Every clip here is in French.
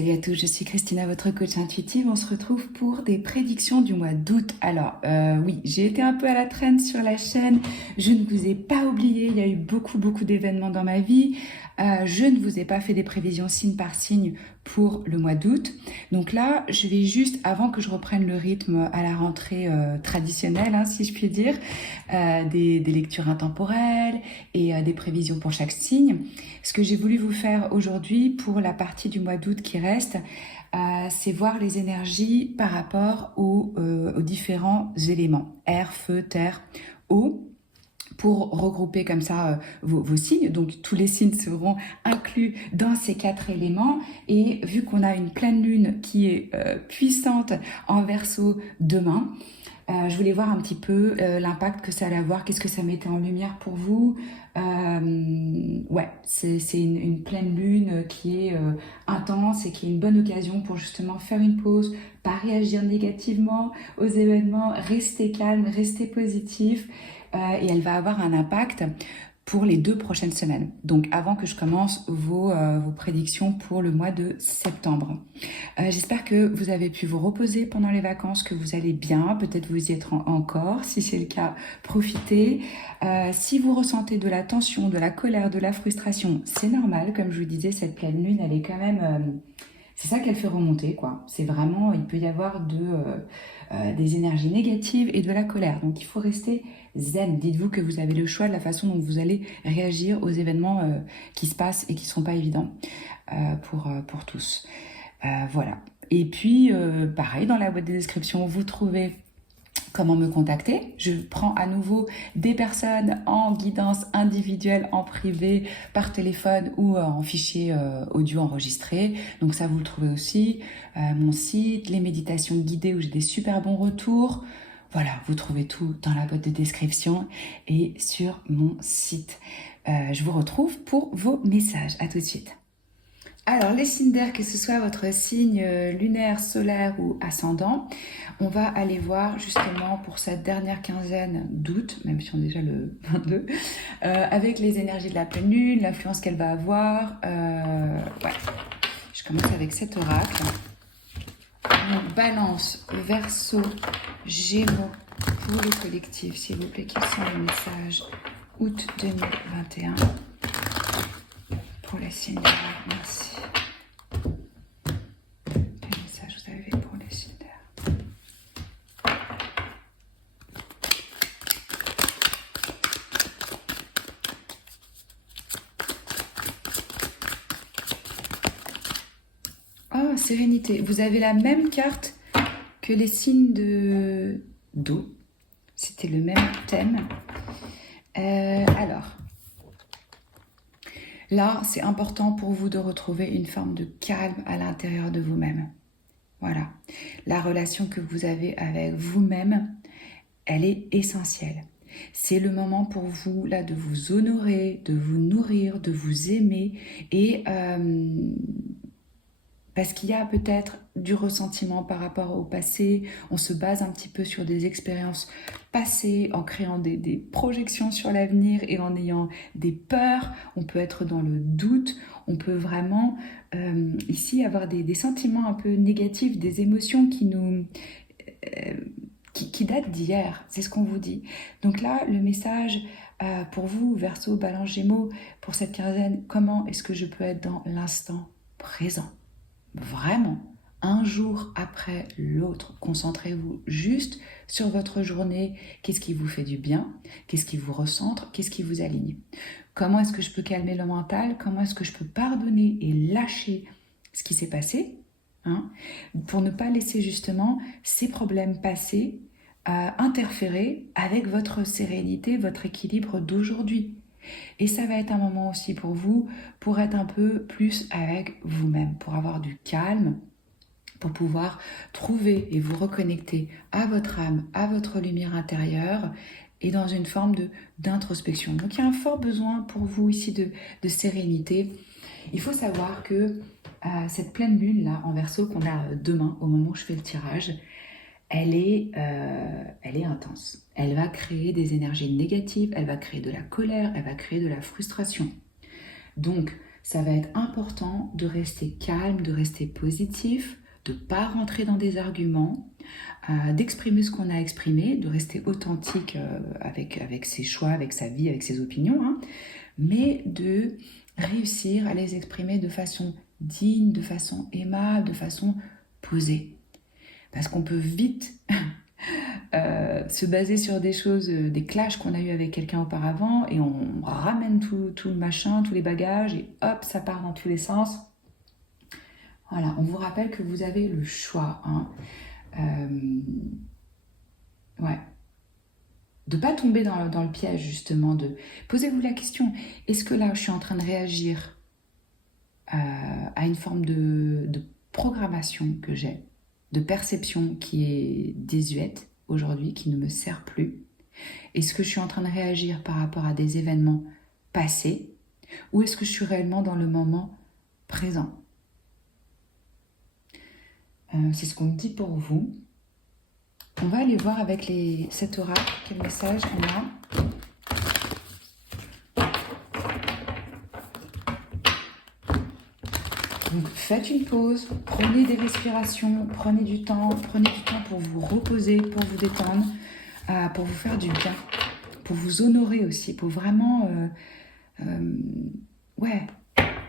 Salut à tous, je suis Christina, votre coach intuitive. On se retrouve pour des prédictions du mois d'août. Alors, oui, j'ai été un peu à la traîne sur la chaîne. Je ne vous ai pas oublié, il y a eu beaucoup d'événements dans ma vie. Je ne vous ai pas fait des prévisions signe par signe pour le mois d'août. Donc là, je vais juste, avant que je reprenne le rythme à la rentrée traditionnelle, hein, si je puis dire, des lectures intemporelles et des prévisions pour chaque signe. Ce que j'ai voulu vous faire aujourd'hui pour la partie du mois d'août qui reste, c'est voir les énergies par rapport aux différents éléments, air, feu, terre, eau, pour regrouper comme ça vos signes. Donc tous les signes seront inclus dans ces 4 éléments. Et vu qu'on a une pleine lune qui est puissante en Verseau demain, je voulais voir un petit peu l'impact que ça allait avoir, qu'est-ce que ça mettait en lumière pour vous. Ouais, c'est une pleine lune qui est intense et qui est une bonne occasion pour justement faire une pause, pas réagir négativement aux événements, rester calme, rester positif. Et elle va avoir un impact pour les 2 prochaines semaines. Donc avant que je commence vos prédictions pour le mois de septembre. J'espère que vous avez pu vous reposer pendant les vacances, que vous allez bien, peut-être vous y êtes encore, si c'est le cas, profitez. Si vous ressentez de la tension, de la colère, de la frustration, c'est normal, comme je vous disais, cette pleine lune, elle est quand même... c'est ça qu'elle fait remonter, quoi. C'est vraiment, il peut y avoir des énergies négatives et de la colère. Donc il faut rester zen. Dites-vous que vous avez le choix de la façon dont vous allez réagir aux événements qui se passent et qui ne sont pas évidents pour tous. Voilà. Et puis, pareil, dans la boîte de description, vous trouvez comment me contacter. Je prends à nouveau des personnes en guidance individuelle, en privé, par téléphone ou en fichier audio enregistré. Donc ça, vous le trouvez aussi. Mon site, les méditations guidées où j'ai des super bons retours. Voilà, vous trouvez tout dans la boîte de description et sur mon site. Je vous retrouve pour vos messages. À tout de suite. Alors, les signes d'air, que ce soit votre signe lunaire, solaire ou ascendant, on va aller voir justement pour cette dernière quinzaine d'août, même si on est déjà le 22, avec les énergies de la pleine lune, l'influence qu'elle va avoir. Ouais. Je commence avec cet oracle. Donc, Balance, Verseau, Gémeaux pour le collectif, s'il vous plaît, quels sont les messages août 2021 pour les signes d'air. Merci. Quel message vous avez pour les signes d'air? Oh, sérénité. Vous avez la même carte que les signes d'eau. C'était le même thème. Alors, là, c'est important pour vous de retrouver une forme de calme à l'intérieur de vous-même. Voilà. La relation que vous avez avec vous-même, elle est essentielle. C'est le moment pour vous là de vous honorer, de vous nourrir, de vous aimer et parce qu'il y a peut-être du ressentiment par rapport au passé, on se base un petit peu sur des expériences passées, en créant des projections sur l'avenir et en ayant des peurs, on peut être dans le doute, on peut vraiment ici avoir des sentiments un peu négatifs, des émotions qui datent d'hier, c'est ce qu'on vous dit. Donc là, le message pour vous, Verseau, Balance, Gémeaux, pour cette quinzaine, comment est-ce que je peux être dans l'instant présent ? Vraiment, un jour après l'autre, concentrez-vous juste sur votre journée. Qu'est-ce qui vous fait du bien? Qu'est-ce qui vous recentre? Qu'est-ce qui vous aligne? Comment est-ce que je peux calmer le mental? Comment est-ce que je peux pardonner et lâcher ce qui s'est passé, hein, pour ne pas laisser justement ces problèmes passés interférer avec votre sérénité, votre équilibre d'aujourd'hui. Et ça va être un moment aussi pour vous, pour être un peu plus avec vous-même, pour avoir du calme, pour pouvoir trouver et vous reconnecter à votre âme, à votre lumière intérieure et dans une forme d'introspection. Donc il y a un fort besoin pour vous ici de sérénité. Il faut savoir que cette pleine lune là en Verseau qu'on a demain, au moment où je fais le tirage, elle est intense. Elle va créer des énergies négatives, elle va créer de la colère, elle va créer de la frustration. Donc, ça va être important de rester calme, de rester positif, de ne pas rentrer dans des arguments, d'exprimer ce qu'on a exprimé, de rester authentique avec ses choix, avec sa vie, avec ses opinions, hein, mais de réussir à les exprimer de façon digne, de façon aimable, de façon posée. Parce qu'on peut vite se baser sur des choses, des clashs qu'on a eu avec quelqu'un auparavant, et on ramène tout le machin, tous les bagages, et hop, ça part dans tous les sens. Voilà, on vous rappelle que vous avez le choix, hein. Ouais. De ne pas tomber dans le piège, justement, de... Posez-vous la question, est-ce que là, je suis en train de réagir à une forme de programmation que j'ai, de perception qui est désuète aujourd'hui, qui ne me sert plus? Est-ce que je suis en train de réagir par rapport à des événements passés, ou est-ce que je suis réellement dans le moment présent? C'est ce qu'on me dit pour vous. On va aller voir avec cet oracle quel message on a. Donc, faites une pause, prenez des respirations, prenez du temps pour vous reposer, pour vous détendre, pour vous faire du bien, pour vous honorer aussi, pour vraiment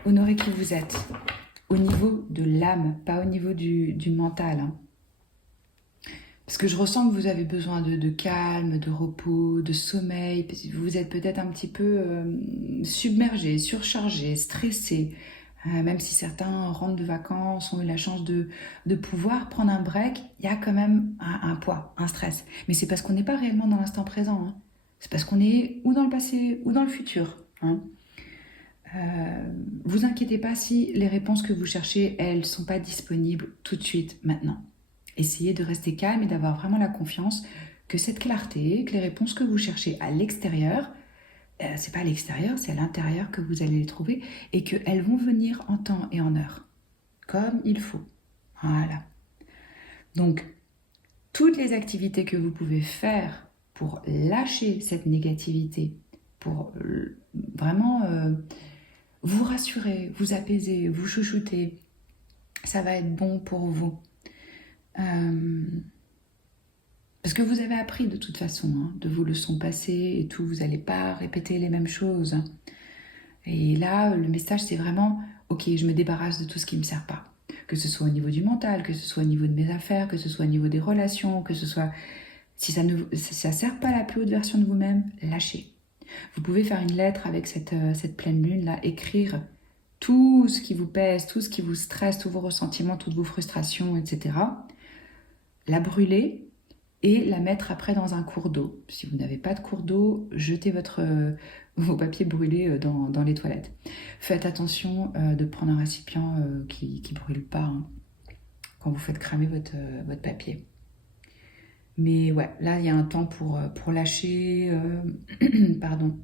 honorer qui vous êtes, au niveau de l'âme, pas au niveau du mental, hein. Parce que je ressens que vous avez besoin de calme, de repos, de sommeil. Vous êtes peut-être un petit peu submergé, surchargé, stressé. Même si certains rentrent de vacances, ont eu la chance de pouvoir prendre un break, il y a quand même un poids, un stress. Mais c'est parce qu'on n'est pas réellement dans l'instant présent, hein. C'est parce qu'on est ou dans le passé ou dans le futur, hein. Vous inquiétez pas si les réponses que vous cherchez, elles ne sont pas disponibles tout de suite, maintenant. Essayez de rester calme et d'avoir vraiment la confiance que cette clarté, que les réponses que vous cherchez à l'extérieur, c'est pas à l'extérieur, c'est à l'intérieur que vous allez les trouver, et qu'elles vont venir en temps et en heure, comme il faut. Voilà. Donc, toutes les activités que vous pouvez faire pour lâcher cette négativité, pour vraiment vous rassurer, vous apaiser, vous chouchouter, ça va être bon pour vous. Parce que vous avez appris de toute façon, hein, de vos leçons passées et tout, vous n'allez pas répéter les mêmes choses. Et là, le message, c'est vraiment, ok, je me débarrasse de tout ce qui ne me sert pas. Que ce soit au niveau du mental, que ce soit au niveau de mes affaires, que ce soit au niveau des relations, que ce soit... Si ça ne sert pas à la plus haute version de vous-même, lâchez. Vous pouvez faire une lettre avec cette pleine lune-là, écrire tout ce qui vous pèse, tout ce qui vous stresse, tous vos ressentiments, toutes vos frustrations, etc. La brûler et la mettre après dans un cours d'eau. Si vous n'avez pas de cours d'eau, jetez vos papiers brûlés dans les toilettes. Faites attention de prendre un récipient qui ne brûle pas, hein, quand vous faites cramer votre papier. Mais ouais, là, il y a un temps pour lâcher, pardon,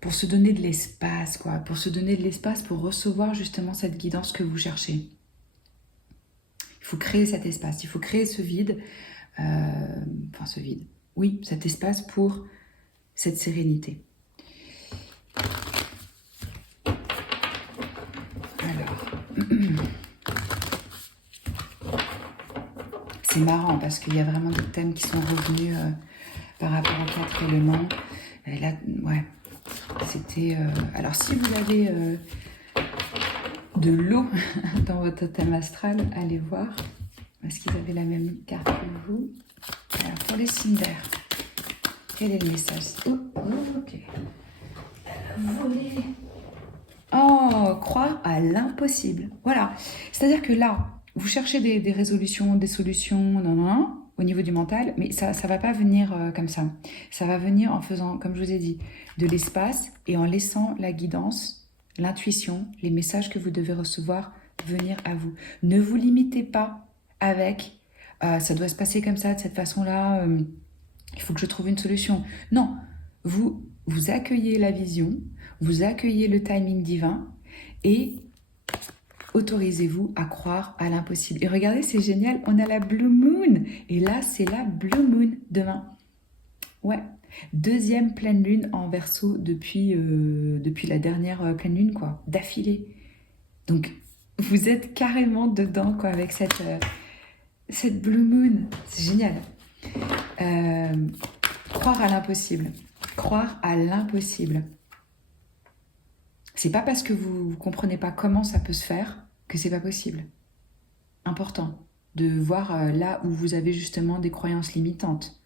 pour se donner de l'espace, quoi, pour se donner de l'espace pour recevoir justement cette guidance que vous cherchez. Il faut créer cet espace, il faut créer ce vide, oui, cet espace pour cette sérénité. Alors, c'est marrant parce qu'il y a vraiment des thèmes qui sont revenus par rapport aux 4 éléments. Et là, ouais, c'était... alors, si vous avez de l'eau dans votre thème astral, allez voir. Est-ce qu'ils avaient la même carte que vous? Alors, pour les signes d'air, quel est le message? Ok. Voler. Oh, croire à l'impossible. Voilà. C'est-à-dire que là, vous cherchez des résolutions, des solutions, au niveau du mental, mais ça ne va pas venir comme ça. Ça va venir en faisant, comme je vous ai dit, de l'espace et en laissant la guidance, l'intuition, les messages que vous devez recevoir venir à vous. Ne vous limitez pas avec ça doit se passer comme ça, de cette façon-là, il faut que je trouve une solution. Non, vous accueillez la vision, vous accueillez le timing divin et autorisez-vous à croire à l'impossible. Et regardez, c'est génial, on a la Blue Moon. Et là, c'est la Blue Moon demain. Ouais. Deuxième pleine lune en Verseau depuis la dernière pleine lune, quoi, d'affilée. Donc, vous êtes carrément dedans, quoi, avec cette Blue Moon. C'est génial. Euh, Croire à l'impossible. Croire à l'impossible. C'est pas parce que vous comprenez pas comment ça peut se faire que c'est pas possible. Important de voir là où vous avez justement des croyances limitantes.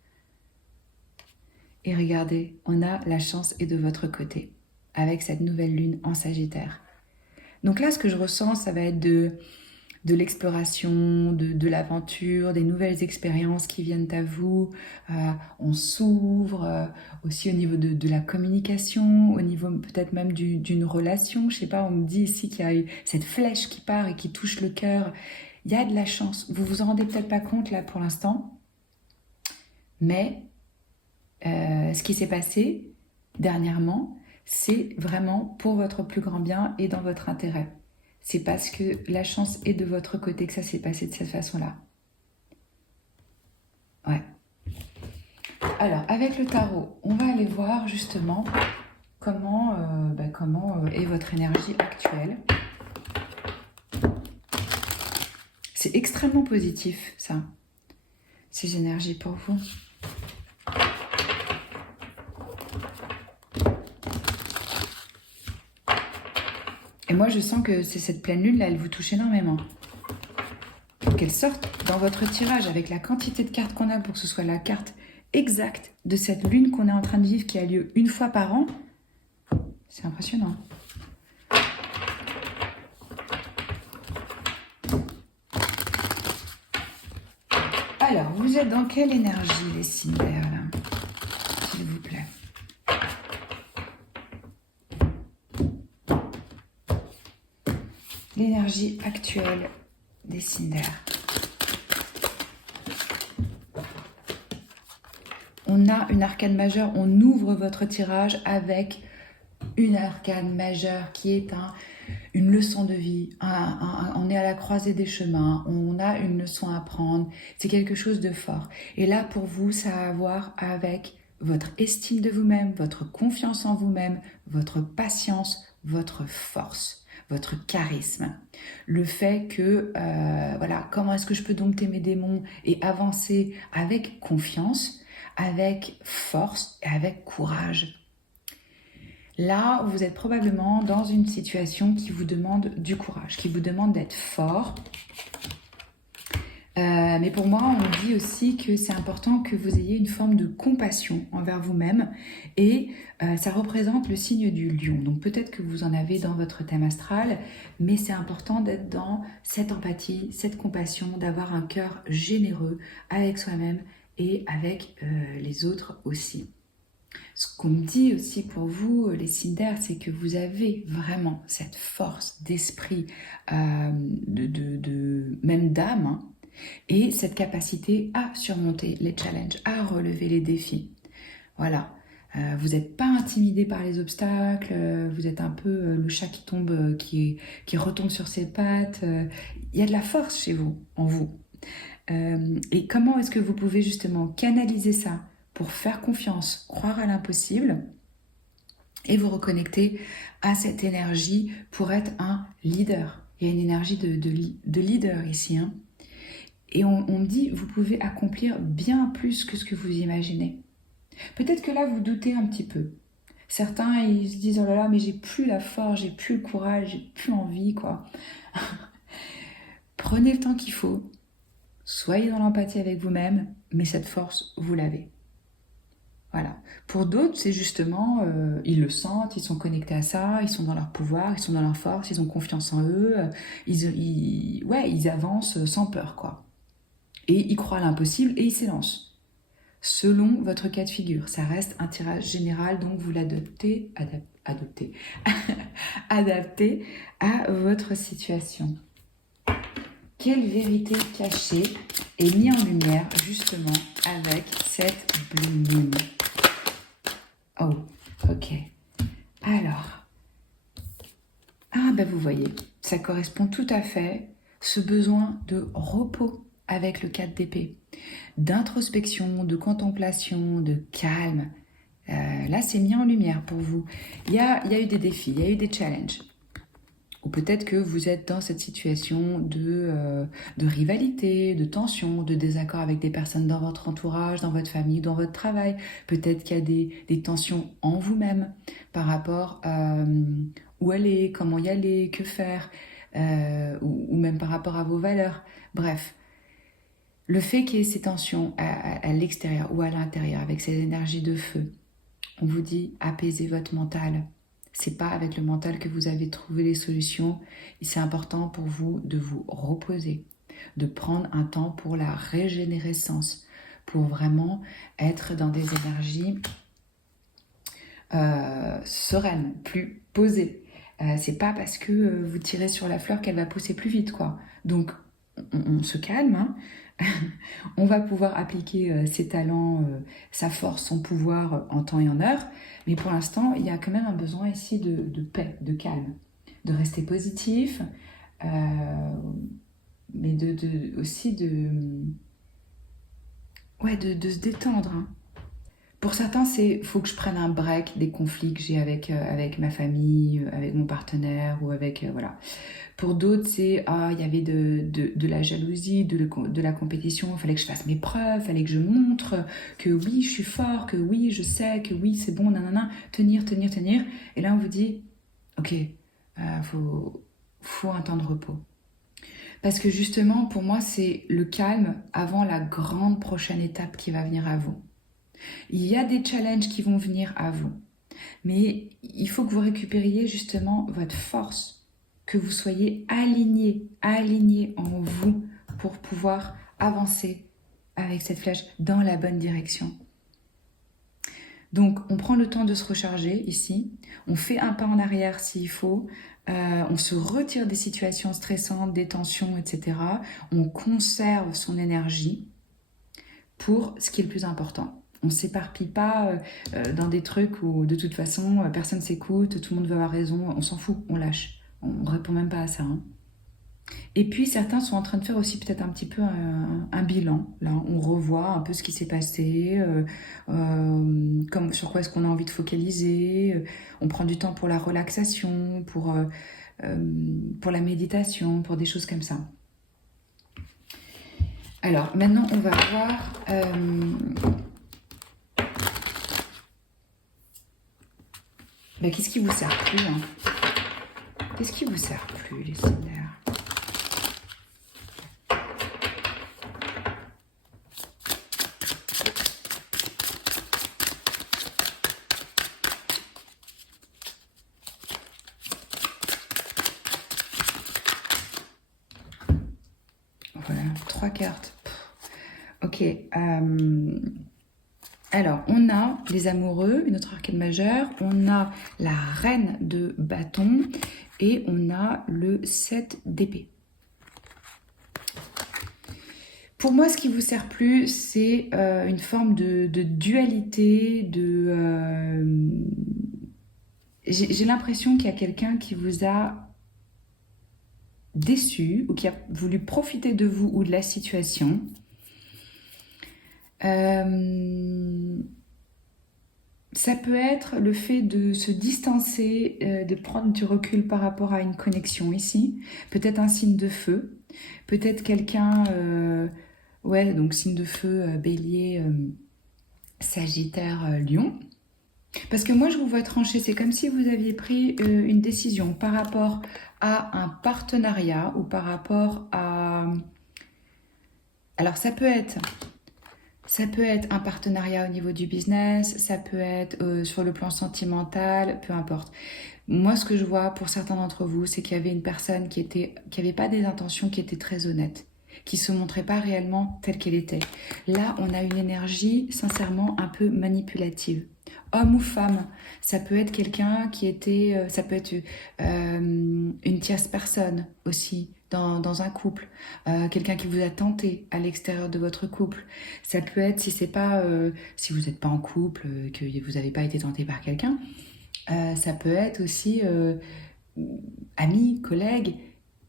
Et regardez, on a la chance est de votre côté avec cette nouvelle lune en Sagittaire. Donc là, ce que je ressens, ça va être de l'exploration, de l'aventure, des nouvelles expériences qui viennent à vous. On s'ouvre aussi au niveau de la communication, au niveau peut-être même d'une relation. Je sais pas, on me dit ici qu'il y a eu cette flèche qui part et qui touche le cœur. Il y a de la chance. Vous vous en rendez peut-être pas compte là pour l'instant, mais ce qui s'est passé dernièrement, c'est vraiment pour votre plus grand bien et dans votre intérêt. C'est parce que la chance est de votre côté que ça s'est passé de cette façon-là. Ouais. Alors, avec le tarot, on va aller voir justement comment est votre énergie actuelle. C'est extrêmement positif, ça, ces énergies pour vous. Et moi, je sens que c'est cette pleine lune-là, elle vous touche énormément. Qu'elle sorte dans votre tirage avec la quantité de cartes qu'on a pour que ce soit la carte exacte de cette lune qu'on est en train de vivre qui a lieu une fois par an. C'est impressionnant. Alors, vous êtes dans quelle énergie, les signes d'air, là, s'il vous plaît? L'énergie actuelle des signes d'air. On a une arcane majeure, on ouvre votre tirage avec une arcane majeure qui est une leçon de vie. On est à la croisée des chemins, on a une leçon à apprendre, c'est quelque chose de fort. Et là, pour vous, ça a à voir avec votre estime de vous-même, votre confiance en vous-même, votre patience, votre force, votre charisme. Le fait que, voilà, comment est-ce que je peux dompter mes démons et avancer avec confiance, avec force et avec courage. Là, vous êtes probablement dans une situation qui vous demande du courage, qui vous demande d'être fort. Mais pour moi, on me dit aussi que c'est important que vous ayez une forme de compassion envers vous-même. Et ça représente le signe du lion. Donc peut-être que vous en avez dans votre thème astral, mais c'est important d'être dans cette empathie, cette compassion, d'avoir un cœur généreux avec soi-même et avec les autres aussi. Ce qu'on me dit aussi pour vous, les signes d'air, c'est que vous avez vraiment cette force d'esprit, même d'âme, hein, et cette capacité à surmonter les challenges, à relever les défis. Voilà. Vous n'êtes pas intimidé par les obstacles, vous êtes un peu le chat qui tombe, qui retombe sur ses pattes. Il y a de la force chez vous, en vous. Et comment est-ce que vous pouvez justement canaliser ça pour faire confiance, croire à l'impossible et vous reconnecter à cette énergie pour être un leader. Il y a une énergie de leader ici. Hein. Et on me dit, vous pouvez accomplir bien plus que ce que vous imaginez. Peut-être que là, vous doutez un petit peu. Certains, ils se disent, oh là là, mais j'ai plus la force, j'ai plus le courage, j'ai plus envie, quoi. Prenez le temps qu'il faut. Soyez dans l'empathie avec vous-même, mais cette force, vous l'avez. Voilà. Pour d'autres, c'est justement, ils le sentent, ils sont connectés à ça, ils sont dans leur pouvoir, ils sont dans leur force, ils ont confiance en eux, ils avancent sans peur, quoi. Et ils croient à l'impossible et ils s'élancent. Selon votre cas de figure, ça reste un tirage général, donc vous l'adoptez, adapté à votre situation. Quelle vérité cachée est mise en lumière justement avec cette Blue Moon? Oh, ok. Alors, vous voyez, ça correspond tout à fait, ce besoin de repos, avec le 4 d'épée, d'introspection, de contemplation, de calme. Là, c'est mis en lumière pour vous. Il y a eu des défis, il y a eu des challenges. Ou peut-être que vous êtes dans cette situation de rivalité, de tension, de désaccord avec des personnes dans votre entourage, dans votre famille, dans votre travail. Peut-être qu'il y a des tensions en vous-même par rapport à où aller, comment y aller, que faire, ou même par rapport à vos valeurs. Bref, le fait qu'il y ait ces tensions à l'extérieur ou à l'intérieur avec ces énergies de feu, on vous dit apaisez votre mental. C'est pas avec le mental que vous avez trouvé les solutions. Et c'est important pour vous de vous reposer, de prendre un temps pour la régénérescence, pour vraiment être dans des énergies sereines, plus posées. C'est pas parce que vous tirez sur la fleur qu'elle va pousser plus vite, quoi. Donc on se calme, hein. On va pouvoir appliquer ses talents, sa force, son pouvoir en temps et en heure. Mais pour l'instant, il y a quand même un besoin ici de paix, de calme, de rester positif, mais aussi de se détendre, hein. Pour certains, c'est faut que je prenne un break des conflits que j'ai avec ma famille, avec mon partenaire ou avec voilà. Pour d'autres, c'est il y avait de la jalousie, de la compétition, il fallait que je fasse mes preuves, il fallait que je montre que oui, je suis fort, que oui, je sais, que oui, c'est bon, nanana, tenir, tenir, tenir. Et là, on vous dit, ok, faut un temps de repos. Parce que justement, pour moi, c'est le calme avant la grande prochaine étape qui va venir à vous. Il y a des challenges qui vont venir à vous, mais il faut que vous récupériez justement votre force, que vous soyez aligné en vous pour pouvoir avancer avec cette flèche dans la bonne direction. Donc, on prend le temps de se recharger ici, on fait un pas en arrière s'il faut, on se retire des situations stressantes, des tensions, etc. On conserve son énergie pour ce qui est le plus important. On ne s'éparpille pas dans des trucs où de toute façon personne s'écoute, tout le monde veut avoir raison, on s'en fout, on lâche. On ne répond même pas à ça, hein. Et puis certains sont en train de faire aussi peut-être un petit peu un bilan. Là, on revoit un peu ce qui s'est passé, sur quoi est-ce qu'on a envie de focaliser. On prend du temps pour la relaxation, pour la méditation, pour des choses comme ça. Alors maintenant, on va voir... qu'est-ce qui vous sert plus, hein? Qu'est-ce qui vous sert plus, les seigneurs? Voilà, 3 cartes. Ok. Alors, on a les amoureux, une autre arcane majeure, on a la reine de bâton et on a le 7 d'épée. Pour moi, ce qui vous sert plus, c'est une forme de dualité, j'ai l'impression qu'il y a quelqu'un qui vous a déçu ou qui a voulu profiter de vous ou de la situation. Ça peut être le fait de se distancer, de prendre du recul par rapport à une connexion ici. Peut-être un signe de feu. Peut-être quelqu'un... donc signe de feu, bélier, sagittaire, lion. Parce que moi, je vous vois trancher. C'est comme si vous aviez pris une décision par rapport à un partenariat ou par rapport à... Alors, ça peut être un partenariat au niveau du business, ça peut être sur le plan sentimental, peu importe. Moi, ce que je vois pour certains d'entre vous, c'est qu'il y avait une personne qui avait pas des intentions qui étaient très honnêtes, qui se montrait pas réellement telle qu'elle était. Là, on a une énergie, sincèrement, un peu manipulative. Homme ou femme, ça peut être quelqu'un qui était... ça peut être une tierce personne aussi, dans un couple. Quelqu'un qui vous a tenté à l'extérieur de votre couple. Ça peut être, si vous n'êtes pas en couple, que vous n'avez pas été tenté par quelqu'un, ça peut être aussi ami, collègue.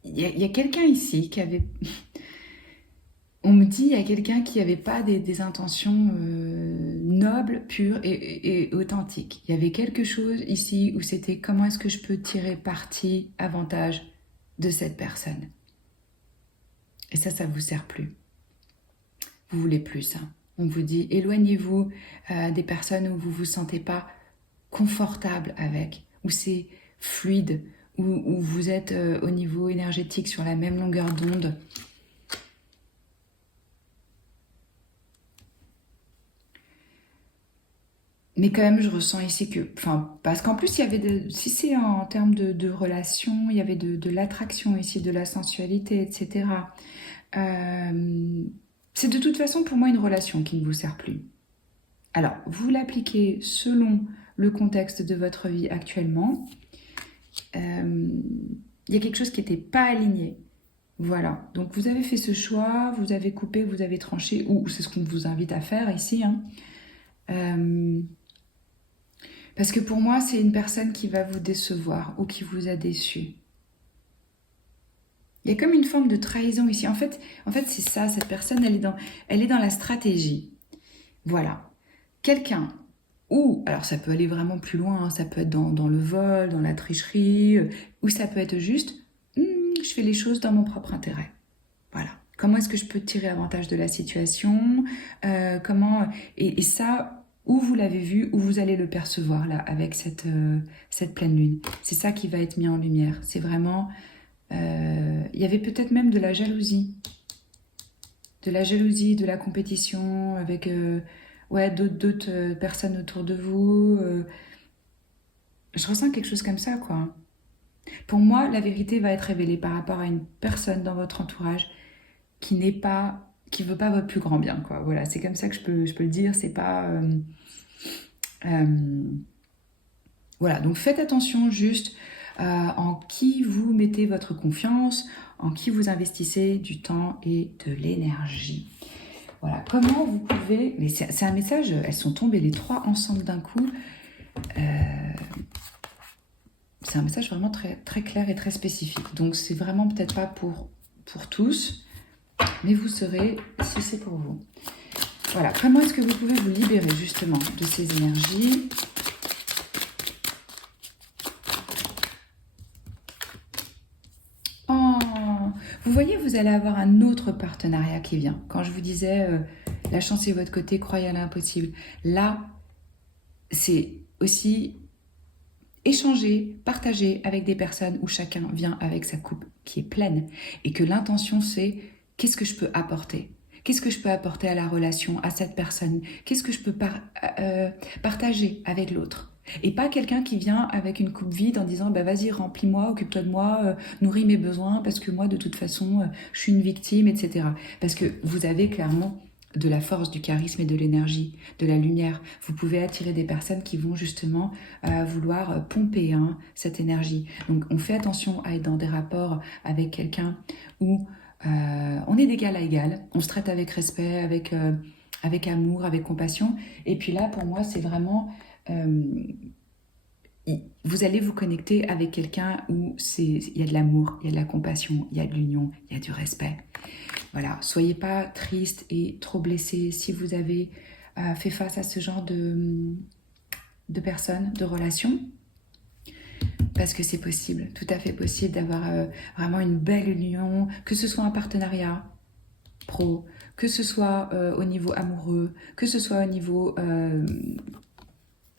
Il y a quelqu'un ici qui avait... On me dit, il y a quelqu'un qui n'avait pas des intentions nobles, pures et authentiques. Il y avait quelque chose ici où c'était comment est-ce que je peux tirer parti, avantage de cette personne. Et ça vous sert plus. Vous voulez plus ça. On vous dit, éloignez-vous des personnes où vous vous sentez pas confortable avec, où c'est fluide, où vous êtes au niveau énergétique sur la même longueur d'onde. Mais quand même, je ressens ici que... Enfin, parce qu'en plus, il y avait... si c'est en termes de relations, il y avait de l'attraction ici, de la sensualité, etc. C'est de toute façon pour moi une relation qui ne vous sert plus. Alors, vous l'appliquez selon le contexte de votre vie actuellement. Il y a quelque chose qui n'était pas aligné. Voilà. Donc, vous avez fait ce choix, vous avez coupé, vous avez tranché, ou c'est ce qu'on vous invite à faire ici, hein. Parce que pour moi, c'est une personne qui va vous décevoir ou qui vous a déçu. Il y a comme une forme de trahison ici. En fait c'est ça, cette personne, elle est dans la stratégie. Voilà. Quelqu'un, ou, alors ça peut aller vraiment plus loin, hein, ça peut être dans le vol, dans la tricherie, ou ça peut être juste, je fais les choses dans mon propre intérêt. Voilà. Comment est-ce que je peux tirer avantage de la situation et ça, où vous l'avez vu, où vous allez le percevoir là, avec cette pleine lune. C'est ça qui va être mis en lumière. C'est vraiment... il y avait peut-être même de la jalousie. De la jalousie, de la compétition avec d'autres personnes autour de vous. Je ressens quelque chose comme ça, quoi. Pour moi, la vérité va être révélée par rapport à une personne dans votre entourage qui veut pas votre plus grand bien, quoi. Voilà, c'est comme ça que je peux le dire. C'est pas voilà, donc faites attention juste en qui vous mettez votre confiance, en qui vous investissez du temps et de l'énergie. Voilà, comment vous pouvez... Mais c'est un message, elles sont tombées les trois ensemble d'un coup. C'est un message vraiment très, très clair et très spécifique. Donc c'est vraiment peut-être pas pour tous, mais vous saurez si c'est pour vous. Voilà, comment est-ce que vous pouvez vous libérer justement de ces énergies ? Oh, vous voyez, vous allez avoir un autre partenariat qui vient. Quand je vous disais, la chance est de votre côté, croyez à l'impossible. Là, c'est aussi échanger, partager avec des personnes où chacun vient avec sa coupe qui est pleine. Et que l'intention, c'est qu'est-ce que je peux apporter ? Qu'est-ce que je peux apporter à la relation, à cette personne ? Qu'est-ce que je peux partager avec l'autre ? Et pas quelqu'un qui vient avec une coupe vide en disant bah vas-y remplis-moi, occupe-toi de moi, nourris mes besoins parce que moi de toute façon je suis une victime, etc. Parce que vous avez clairement de la force, du charisme et de l'énergie, de la lumière. Vous pouvez attirer des personnes qui vont justement vouloir pomper cette énergie. Donc on fait attention à être dans des rapports avec quelqu'un où on est d'égal à égal, on se traite avec respect, avec amour, avec compassion. Et puis là pour moi c'est vraiment... vous allez vous connecter avec quelqu'un où il y a de l'amour, il y a de la compassion, il y a de l'union, il y a du respect. Voilà, soyez pas triste et trop blessé si vous avez fait face à ce genre de personnes, de relations. Parce que c'est possible, tout à fait possible d'avoir vraiment une belle union, que ce soit un partenariat pro, que ce soit au niveau amoureux, que ce soit au niveau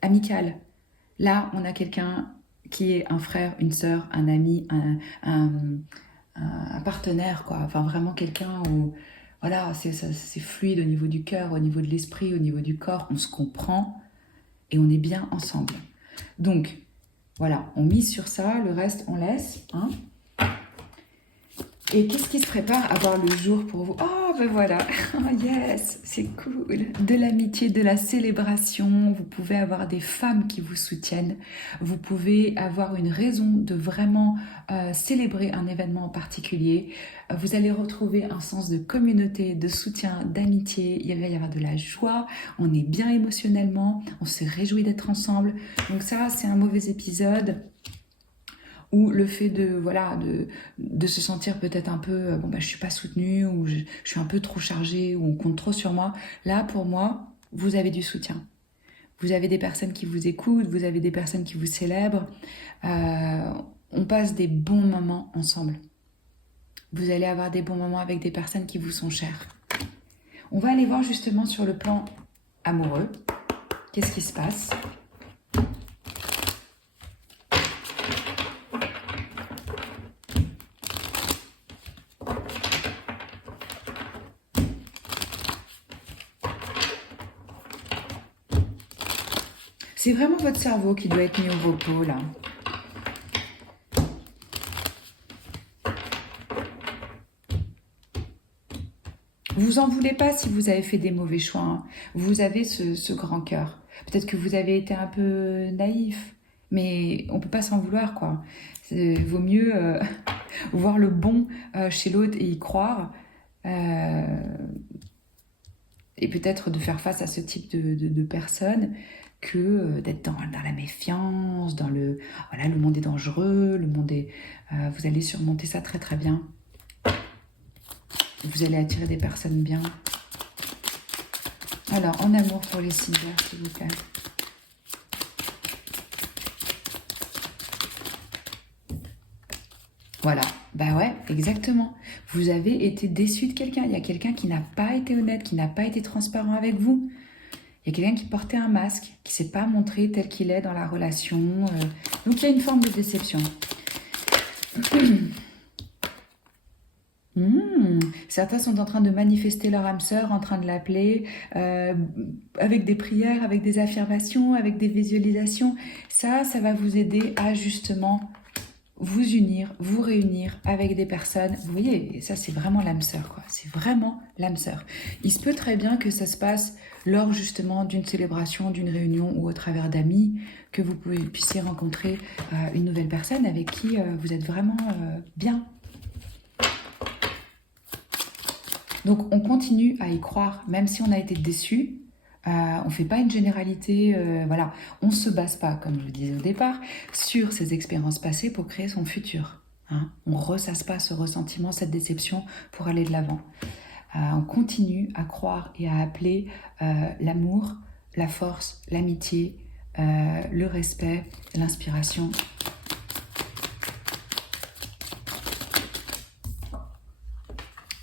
amical. Là, on a quelqu'un qui est un frère, une sœur, un ami, un partenaire, quoi. Enfin, vraiment quelqu'un où, voilà, c'est fluide au niveau du cœur, au niveau de l'esprit, au niveau du corps. On se comprend et on est bien ensemble. Donc, voilà, on mise sur ça, le reste, on laisse. Hein. Et qu'est-ce qui se prépare à voir le jour pour vous ? Oh, ben voilà, oh, yes, c'est cool. De l'amitié, de la célébration, vous pouvez avoir des femmes qui vous soutiennent, vous pouvez avoir une raison de vraiment célébrer un événement en particulier, vous allez retrouver un sens de communauté, de soutien, d'amitié, il va y avoir de la joie, on est bien émotionnellement, on se réjouit d'être ensemble. Donc ça, c'est un mauvais épisode. ou le fait voilà, de se sentir peut-être un peu, bon bah je suis pas soutenue, ou je suis un peu trop chargée, ou on compte trop sur moi. Là, pour moi, vous avez du soutien. Vous avez des personnes qui vous écoutent, vous avez des personnes qui vous célèbrent. Euh, on passe des bons moments ensemble. Vous allez avoir des bons moments avec des personnes qui vous sont chères. On va aller voir justement sur le plan amoureux. Qu'est-ce qui se passe? C'est vraiment votre cerveau qui doit être mis au repos là. Vous en voulez pas si vous avez fait des mauvais choix, hein. Vous avez ce grand cœur. Peut-être que vous avez été un peu naïf, mais on peut pas s'en vouloir, quoi. Vaut mieux voir le bon chez l'autre et y croire, euh, et peut-être de faire face à ce type de personnes que d'être dans la méfiance, dans le voilà, le monde est dangereux, le monde est, vous allez surmonter ça très très bien. Vous allez attirer des personnes bien. Alors, en amour pour les signes verts, s'il vous plaît. Voilà, bah ouais, exactement. Vous avez été déçu de quelqu'un. Il y a quelqu'un qui n'a pas été honnête, qui n'a pas été transparent avec vous. Il y a quelqu'un qui portait un masque, qui ne s'est pas montré tel qu'il est dans la relation. Donc il y a une forme de déception. Certains sont en train de manifester leur âme sœur, en train de l'appeler, avec des prières, avec des affirmations, avec des visualisations. Ça va vous aider à justement vous unir, vous réunir avec des personnes. Vous voyez, ça c'est vraiment l'âme sœur, quoi. C'est vraiment l'âme sœur. Il se peut très bien que ça se passe lors justement d'une célébration, d'une réunion ou au travers d'amis, que vous puissiez rencontrer une nouvelle personne avec qui vous êtes vraiment bien. Donc on continue à y croire, même si on a été déçu. On ne fait pas une généralité, voilà. On ne se base pas, comme je vous disais au départ, sur ses expériences passées pour créer son futur, hein. On ne ressasse pas ce ressentiment, cette déception pour aller de l'avant. On continue à croire et à appeler l'amour, la force, l'amitié, le respect, l'inspiration.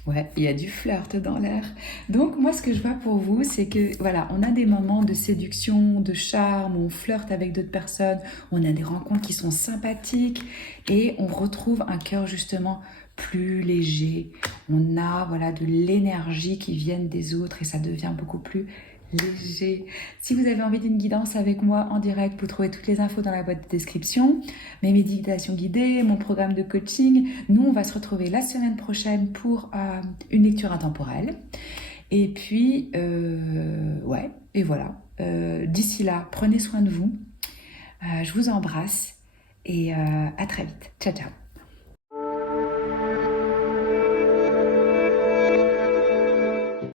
Ouais, il y a du flirt dans l'air. Donc moi, ce que je vois pour vous, c'est que voilà, on a des moments de séduction, de charme, où on flirte avec d'autres personnes, on a des rencontres qui sont sympathiques et on retrouve un cœur justement plus léger. On a voilà de l'énergie qui vient des autres et ça devient beaucoup plus léger. Si vous avez envie d'une guidance avec moi en direct, vous trouvez toutes les infos dans la boîte de description, mes méditations guidées, mon programme de coaching. Nous, on va se retrouver la semaine prochaine pour une lecture intemporelle. Et puis, ouais, et voilà. D'ici là, prenez soin de vous. Je vous embrasse et à très vite. Ciao, ciao.